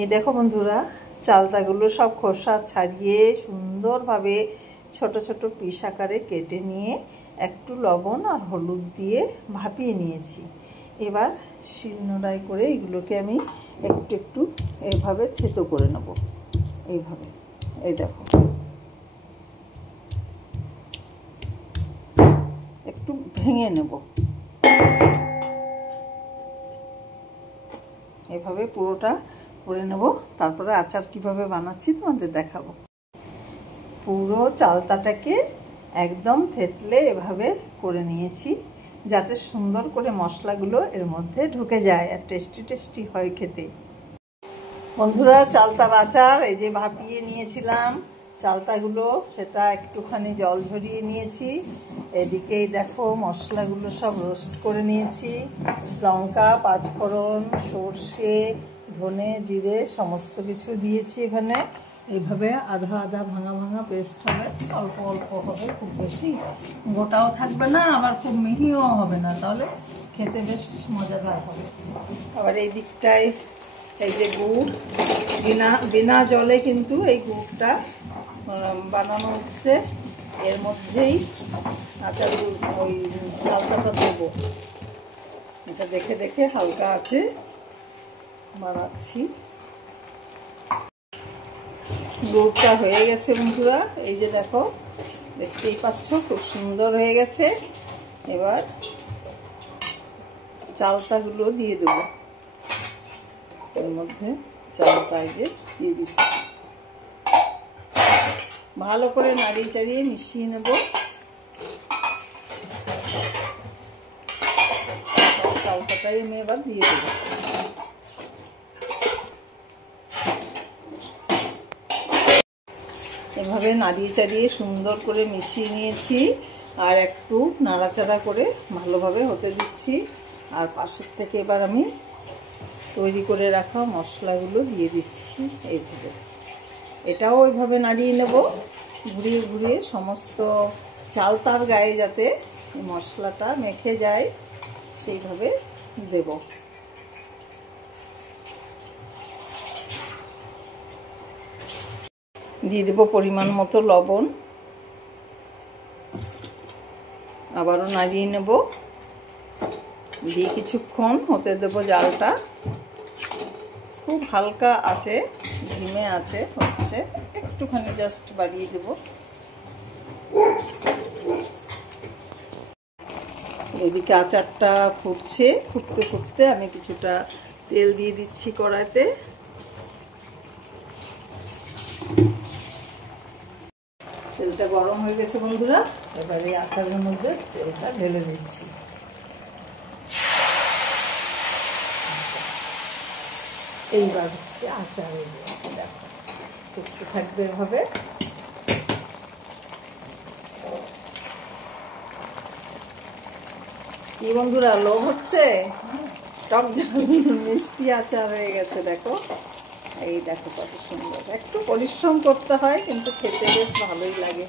এই দেখো বন্ধুরা, চালতাগুলো সব খোসা ছাড়িয়ে সুন্দরভাবে ছোট ছোট পিস আকারে কেটে নিয়ে একটু লবণ আর হলুদ দিয়ে ভাপিয়ে নিয়েছি। এবার শিলনোড়ায় করে এগুলোকে আমি একটু একটু এইভাবে থেতো করে নেব। এইভাবে, এই দেখো, একটু ভেঙে নেব। এভাবে পুরোটা করে নেব। তারপরে আচার কিভাবে বানাচ্ছি তোমাদের দেখাবো। পুরো চালতাটাকে একদম থেতলে এভাবে করে নিয়েছি, যাতে সুন্দর করে মশলাগুলো এর মধ্যে ঢুকে যায় আর টেস্টি টেস্টি হয় খেতে। বন্ধুরা, চালতার আচার এই যে ভাপিয়ে নিয়েছিলাম চালতাগুলো, সেটা একটুখানি জল ঝরিয়ে নিয়েছি। এদিকেই দেখো মশলাগুলো সব রোস্ট করে নিয়েছি। লঙ্কা, পাঁচফোড়ন, সর্ষে, ধনে, জিরে সমস্ত কিছু দিয়েছি এখানে। এইভাবে আধা আধা ভাঙা ভাঙা পেস্ট হবে, অল্প অল্প হবে, খুব বেশি গোটাও থাকবে না, আবার খুব মিহিও হবে না, তাহলে খেতে বেশ মজাদার হবে। আবার এই দিকটায় এই যে গুড়, বিনা জলে কিন্তু এই গুড়টা বানানো হচ্ছে। এর মধ্যেই আচার ওই চালতাটা দেবো। এটা দেখে দেখে হালকা আছে বানাচ্ছি। গুড়টা হয়ে গেছে বন্ধুরা, এই যে দেখো, দেখতেই পাচ্ছ খুব সুন্দর হয়ে গেছে। এবার চালতাগুলো দিয়ে দেবো এর মধ্যে। চালতা এই যে দিয়ে দিচ্ছি, ভালো করে নাড়িয়ে চাড়িয়ে মিশিয়ে নেব। চালতাটাই আমি এবার দিয়ে দেবো। এভাবে নাড়িয়ে চাড়িয়ে সুন্দর করে মিশিয়ে নিয়েছি, আর একটু নাড়াচাড়া করে ভালোভাবে হতে দিচ্ছি। আর পাশের থেকে এবার আমি তৈরি করে রাখা মশলাগুলো দিয়ে দিচ্ছি এইভাবে। এটাও ওইভাবে নাড়িয়ে নেব, ঘুরিয়ে ঘুরিয়ে সমস্ত চালতার গায়ে যাতে মশলাটা মেখে যায় সেইভাবে দেব। দিয়ে দেবো পরিমাণ মতো লবণ। আবারও নাড়িয়ে নেব, দিয়ে কিছুক্ষণ হতে দেবো জালটা। খুব হালকা আছে, ধিমে আছে হচ্ছে, একটুখানি জাস্ট বাড়িয়ে দেব। এদিকে আচারটা ফুটছে, ফুটতে ফুটতে আমি কিছুটা তেল দিয়ে দিচ্ছি কড়াইতে। তেলটা গরম হয়ে গেছে বন্ধুরা, এবারে আচারের মধ্যে তেলটা ঢেলে দিচ্ছি। এইবার হচ্ছে আচারের দেখো, একটু থাকবে এভাবে। কি বন্ধুরা, লোভ হচ্ছে? টক ঝাল মিষ্টি আচার হয়ে গেছে দেখো। এই দেখো কত সুন্দর। একটু পরিশ্রম করতে হয়, কিন্তু খেতে বেশ ভালোই লাগে।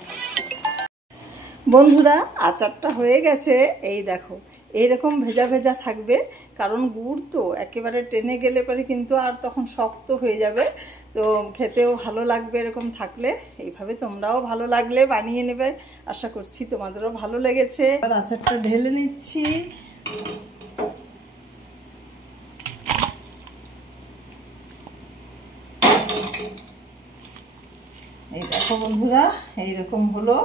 বন্ধুরা, আচারটা হয়ে গেছে। এই দেখো, এইরকম ভেজা ভেজা থাকবে, কারণ গুড় তো একেবারে টেনে গেলে পরে কিন্তু আর তখন শক্ত হয়ে যাবে, তো খেতেও ভালো লাগবে এরকম থাকলে। এইভাবে তোমরাও ভালো লাগলে বানিয়ে নেবে, আশা করছি তোমাদেরও ভালো লেগেছে। আর আচারটা ঢেলে নিচ্ছি। এই দেখো বন্ধুরা, এইরকম হলো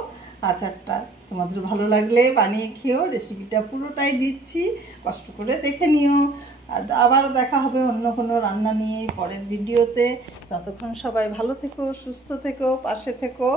আচারটা। তোমাদের ভালো লাগলে বানিয়ে খেও। রেসিপিটা পুরোটাই দিচ্ছি, কষ্ট করে দেখে নিও। আবারও দেখা হবে অন্য কোনো রান্না নিয়ে পরের ভিডিওতে। ততক্ষণ সবাই ভালো থেকো, সুস্থ থেকো, পাশে থেকো।